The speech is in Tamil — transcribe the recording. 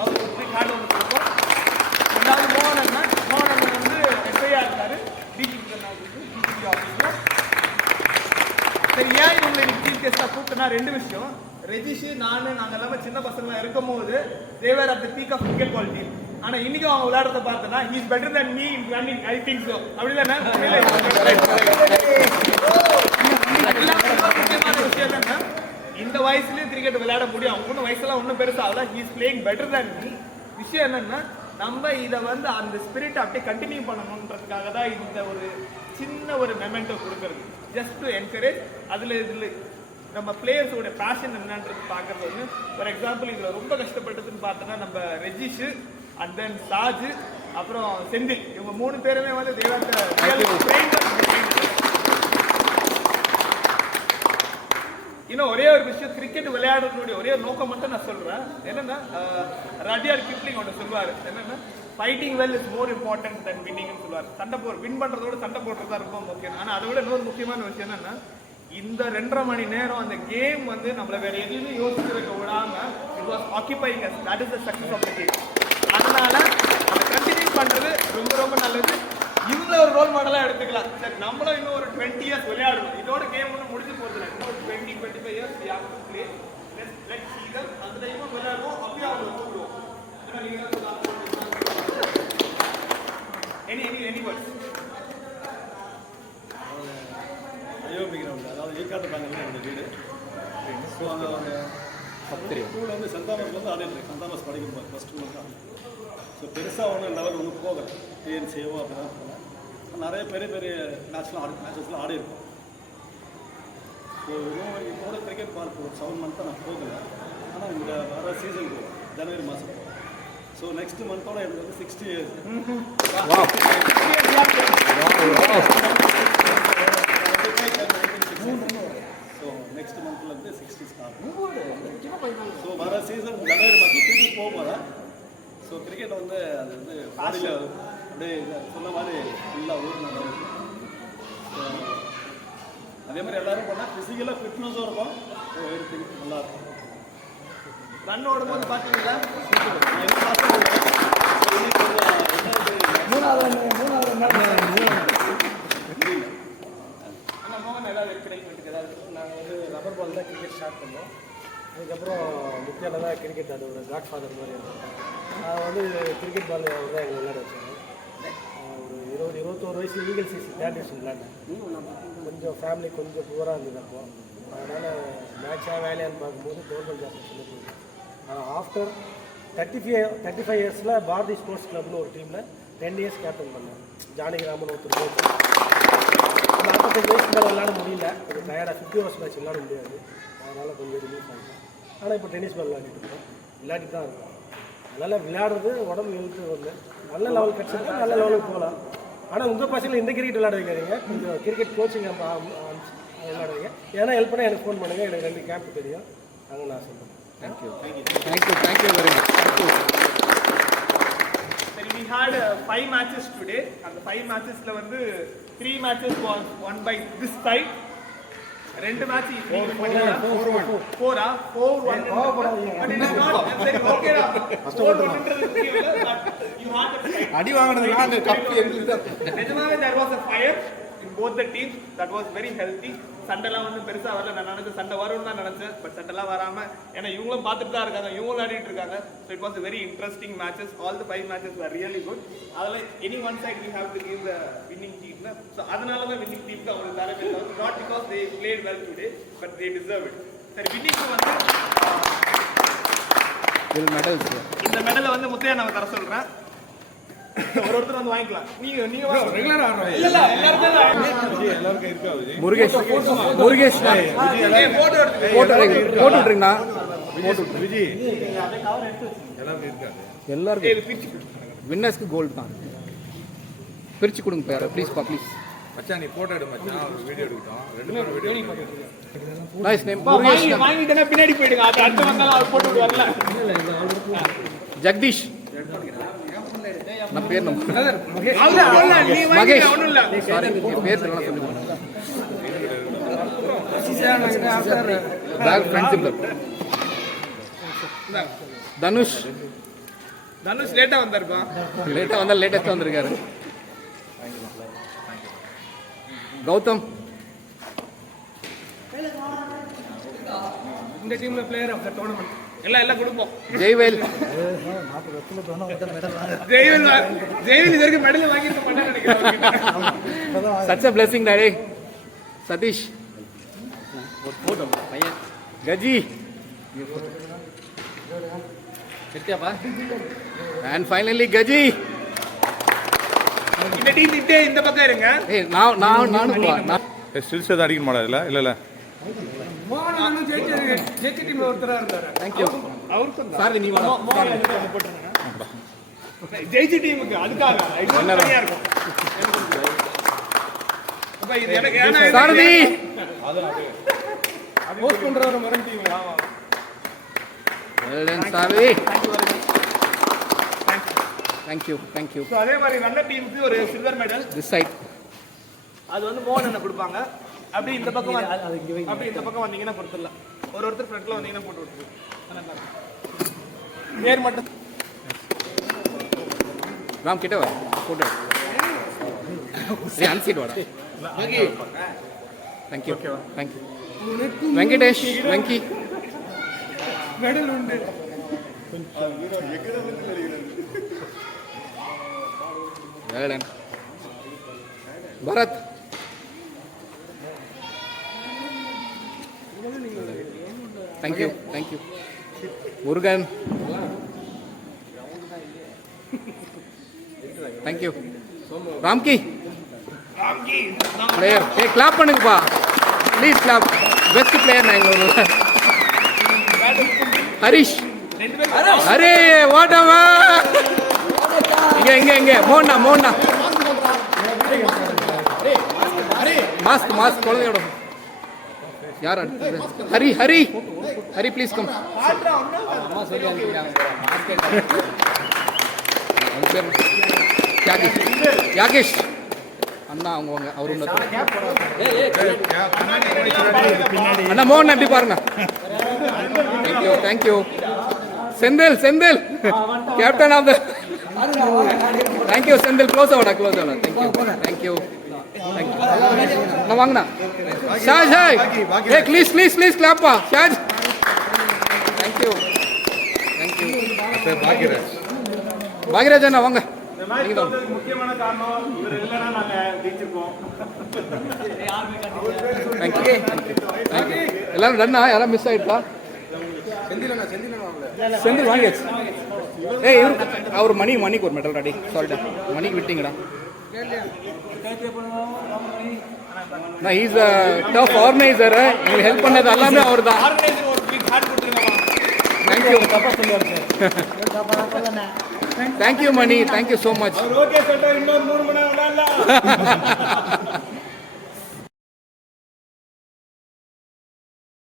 அவர் ஒரு கார்டு ஒன்று கொடுப்போம். ரெண்டாவது மோகன் வந்து எஸ்ஐயா இருக்காரு, டிஜிபி ஆஃபீஸில். சரி, ஏன் இவங்களை சீஃப் கெஸ்டாக கூப்பிட்டனா ரெண்டு விஷயம். ரெஜிஷ் நாங்கள் எல்லாமே சின்ன பசங்களாக இருக்கும் போது they were at the peak of cricket quality. ஆனால் இன்னைக்கும் அவங்க விளையாடுறத பார்த்தனா he is better than me in running. I think so. அப்படிதானே? முக்கியமான விஷயம் என்னன்னா, இந்த வயசுலயும் கிரிக்கெட் விளையாட முடியும். அவங்க வயசுலாம் ஒன்றும் பெருசாகல. He is playing better than me. விஷயம் என்னன்னா, நம்ம இதை வந்து அந்த ஸ்பிரிட் அப்படியே கண்டினியூ பண்ணணுன்றதுக்காக தான் இந்த ஒரு சின்ன ஒரு மெமெண்டோ கொடுக்கறது. Just to encourage. இதில் நம்ம பிளேயர்ஸோட பேஷன் என்னன்றது பார்க்கறது வந்து, ஃபார் எக்ஸாம்பிள் இதில் ரொம்ப கஷ்டப்பட்டதுன்னு பார்த்தோன்னா நம்ம ரெஜிஷ் அண்ட் தென் சாஜ் அப்புறம் செந்தில், இவங்க 3 பேருமே வந்து இன்னும் ஒரே ஒரு விஷயம், கிரிக்கெட் விளையாடுறதுடைய ஒரே நோக்கம் மட்டும் நான் சொல்றேன். என்னன்னா, ரடியார்ட் கிப்ளிங் ஒன்று சொல்லுவார். என்னன்னா, fighting well is more important than வின்னிங்னு சொல்லுவார். வின் பண்றதோட சண்டை போடுறது தான் ரொம்ப முக்கியம். ஆனால் அதை விட இன்னொரு முக்கியமான விஷயம் என்னன்னா, இந்த 2.5 மணி நேரம் அந்த கேம் வந்து நம்மளை வேற எதுவுமே யோசிச்சு வைக்க விடாம it was occupying us. That is the success of the game. அதனால அதை கண்டினியூ பண்றது ரொம்ப ரொம்ப நல்லது. இவங்கள ஒரு ரோல் மாடலா எடுத்துக்கலாம். சரி, நம்மளும் இன்னும் ஒரு 20 years விளையாடணும். இதோட கேம் ஒன்றும் முடிஞ்சு போறதில்லை. இன்னும் 20-25 years we have to play. Let's see them. அந்த டைமும் விளையாடுவோம். அப்படியே அவங்க கூப்பிடுவோம். Any words? அயோபி கிரவுண்ட், அதாவது ஏற்காடு பேங்கில் என்னோட வீடு. ஸோ அங்கே ஸ்கூலில் வந்து சென்ட் தாமஸ் வந்து ஆடிட்டு சென்ட் தாமஸ் படிக்கும் ஃபஸ்ட் ஸ்கூலில் தான். ஸோ பெருசாக ஒன்றும் லெவல் ஒன்றும் போகலை. டிஎன்சிஓ அப்படி தான் போனேன். நிறைய பெரிய மேட்சஸ்லாம் ஆடி இருக்கோம். ஸோ இப்போ கூட கிரிக்கெட் பார்க்க ஒரு 7 month நான் போகலை. ஆனால் இந்த வர சீசன் போகும், ஜனவரி மாதம் போகும். ஸோ நெக்ஸ்ட் மந்தோட எனக்கு வந்து 60 years. ஸோ நெக்ஸ்ட் மந்த்ல இருந்து 60 ஸ்டார்ட். ஸோ வர சீசன் ஜனவரி மாதம் திருப்பி போக போகிறேன். ஸோ கிரிக்கெட் வந்து அது வந்து பாடியில் அப்படியே சொன்ன மாதிரி ஃபுல்லாக ஊர். ஸோ அதே மாதிரி எல்லோரும் போனால் ஃபிசிக்கலாக ஃபிட்னஸும் இருக்கும். ஸோ எவ்ரிதிங் நல்லா இருக்கும். ரன் ஓடும்போது பார்த்தீங்களா? நாங்கள் வந்து ரப்பர் பால் தான் கிரிக்கெட் ஸ்டார்ட் பண்ணோம். அதுக்கப்புறம் முக்கியால தான் கிரிக்கெட் அது ஒரு காட் ஃபாதர் மாதிரி இருக்கும். நான் வந்து கிரிக்கெட் பால் அவர் தான் எங்கள் விளையாட வச்சாங்க. ஒரு 21 வயசு லீகல் சிசி தேர்ட் விளையாண்டேன். கொஞ்சம் ஃபேமிலி கொஞ்சம் புவராக இருந்தது அப்போ. அதனால் மேட்சாக வேலையான்னு பார்க்கும்போது கவர்மெண்ட் ஜாப் சொல்லி போயிடுது. ஆஃப்டர் 35 இயர்ஸில் பாரதி ஸ்போர்ட்ஸ் கிளப்னு ஒரு டீமில் 10 years கேப்டன் பண்ணேன். ஜானகிராமன் ஒருத்தர் கோச். 45 வயசுக்கு மேலே விளையாட முடியல, கொஞ்சம் டயர்டாக 50 hours மேட்ச் விளையாட முடியாது. அதனால் கொஞ்சம் ரிலீஃப் ஆகிட்டேன். ஆனால் இப்போ டென்னிஸ் பால் விளையாடிட்டு இருக்கோம், விளையாடிட்டு தான் இருக்கோம். அதனால் விளையாடுறது உடம்பு எழுத்து வந்து நல்ல லெவல் கிடச்சிருக்கு, நல்ல லெவலுக்கு போகலாம். ஆனால் உங்கள் பசங்களை இந்த கிரிக்கெட் விளையாட வைக்காதீங்க, கொஞ்சம் கிரிக்கெட் கோச்சிங் விளையாடுவீங்க. ஏன்னா ஹெல்ப் பண்ணால் எனக்கு ஃபோன் பண்ணுங்கள், எனக்கு 2 கேம்ப் தெரியும், அங்கே நான் சொல்கிறேன். Thank you very much. We had 5 matches today, and the 5 matches la vandu 3 matches was won by this side. 2 match 4-1. But it is not very okay da. 4-1 ன்றது you had the அடி வாங்குனதுக்கு அந்த கப் எங்களுக்கு நிஜமாவே there was a fire in both the teams that was very healthy. சண்டைலாம் வந்து பெருசாக வரல. நான் நினச்சேன் சண்டை வரும்னு தான் நினச்சேன், பட் சண்டைலாம் வராமல், ஏன்னா இவங்களும் பார்த்துட்டு தான் இருக்காங்க, இவங்களும் விளையாடிட்டு இருக்காங்க. So it was very interesting matches. All the 5 matches were really good. அதில் any one side we have to give the winning team. So அதனால தான் winning team தான் ஒரு தரவே இல்லை. not because they played well today, but they deserve it. சரி, winning வந்து இந்த மெடலை வந்து முத்தையா நான் தர சொல்கிறேன். ஒருத்தர் வந்து வாங்கிக்கலாம். நீங்க ரெகுலரா ஆடுறீங்க. இல்ல எல்லாருக்கும் இருக்கா? முருகேஷ் போட்டு விட்டுறீங்கண்ணா. விஜி எல்லாருக்கும் இருக்காது. எல்லாருக்கும் வின்னர்ஸ்க்கு கோல்டு தான். பிரிச்சு கொடுங்க பேர ப்ளீஸ் ப்ளீஸ். மச்சான் நீ போட்டோ எடு மச்சான், ஒரு வீடியோ எடுக்கட்டும். 2 பேரும் வீடியோ எடுக்கட்டும். Nice name. வாங்கிட்டேன்னா பின்னாடி போயிடுங்க. அது அடுத்து வந்தாலும் அவர் போட்டு விடுவார்ல. ஜெகதீஷ் நான் பேர் மகேஷ். சாரி பேர் தெரியல சொல்லுங்க. பேக் ஃப்ரெண்ட்ஷிப் தனுஷ் தனுஷ் லேட்டா வந்தாருப்பா. லேட்டாக வந்தால் லேட்டஸ்ட்டாக வந்திருக்காரு. கௌதம் இந்த டீம்ல பிளேயர் ஆஃப் த டோர்னமெண்ட் எல்லாம் கொடுப்போம். ஜெய்வேல் ஜெயவில் இது வரைக்கும் மெடல் வாங்கியிருக்க மாட்டேன்னு நினைக்கிறேன். Such a blessing today. Satish Gaji and finally Gaji. இந்த டீம் இந்த பக்கம் இருங்க. ஏய் நானும் ஸ்டில்ஸ் எதாவது அடிக்க மாட்டாதுல்ல? இல்லை இல்லை ஜெயிச்ச டீம்ல ஒருத்தரா இருந்தாரு. தேங்க்யூ. அவருக்கும் சார் நீ ஜெயிச்ச டீமுக்கு அதுக்காக தனியா இருக்கும். அப்ப இது எனக்கு ஏன்னா சாரதி போஸ்ட் பண்றவரை மறந்துட்டீங்களா? வெல் டன் சாரதி. தேங்க்யூ. ஸோ அதே மாதிரி நல்ல டீமுக்கு ஒரு சில்வர் மெடல் திஸ் சைட். அது வந்து மோகன் என்ன கொடுப்பாங்க. அப்படி இந்த பக்கம் அப்படி இந்த பக்கம் வந்தீங்கன்னா கொடுத்துடலாம். ஒருத்தர் ஃப்ரண்ட்ல வந்தீங்கன்னா போட்டு விட்டுருவோம். பேர் மட்டும் ராம் கிட்ட வா போட்டு அன்சீட் வாடா. தேங்க்யூ. வெங்கடேஷ் வெங்கி மெடல் உண்டு. Well done. Bharat thank you. Murugan thank you. Ramki player. Clap பண்ணுங்கப்பா ப்ளீஸ் கிளாப். பெஸ்ட் பிளேயர் நான் எங்களோட. ஹரிஷ் அரே வாட் இங்க மோன்னா மாஸ்க் குழந்தையோட யார் அடுத்தது? Hari please come. யாகேஷ் அண்ணா அவங்க அவரு அண்ணா மோகன் எப்படி பாருங்க. Thank you. Senthil captain of the. Thank you Senthil. Close ஆவடா. Thank you. நான் வாங்கண்ணா. ஷாஜ் ஹே ப்ளீஸ் கிளாப்பா ஷாஜ். தேங்க்யூ. பாக்யராஜ் அண்ணா வாங்க. முக்கியமான காரணம் இவர் இல்லைன்னா நாங்க ஜெயிச்சிருக்கோம். தேங்க்யூ. எல்லாரும் டன்னா? யாரும் மிஸ் ஆயிட்டா? செந்தில் வாங்கியாச்சு. ஏய் அவர் மணிக்கு ஒரு மெடல் ரெடி. சாரிடா மணிக்கு விட்டீங்கடா. நான் இஸ் அ டஃப் ஆர்கனைசர். எங்களுக்கு ஹெல்ப் பண்ணது எல்லாமே அவர் தான். ஆர்கனைசர் ஒரு பிக் ஹார்ட் கொடுத்துருங்கம்மா. Thank you Mani. Thank you so much. Okay சொல்லிட்டு இன்னொரு 3 மணி நேரம் விளையாடலாம்.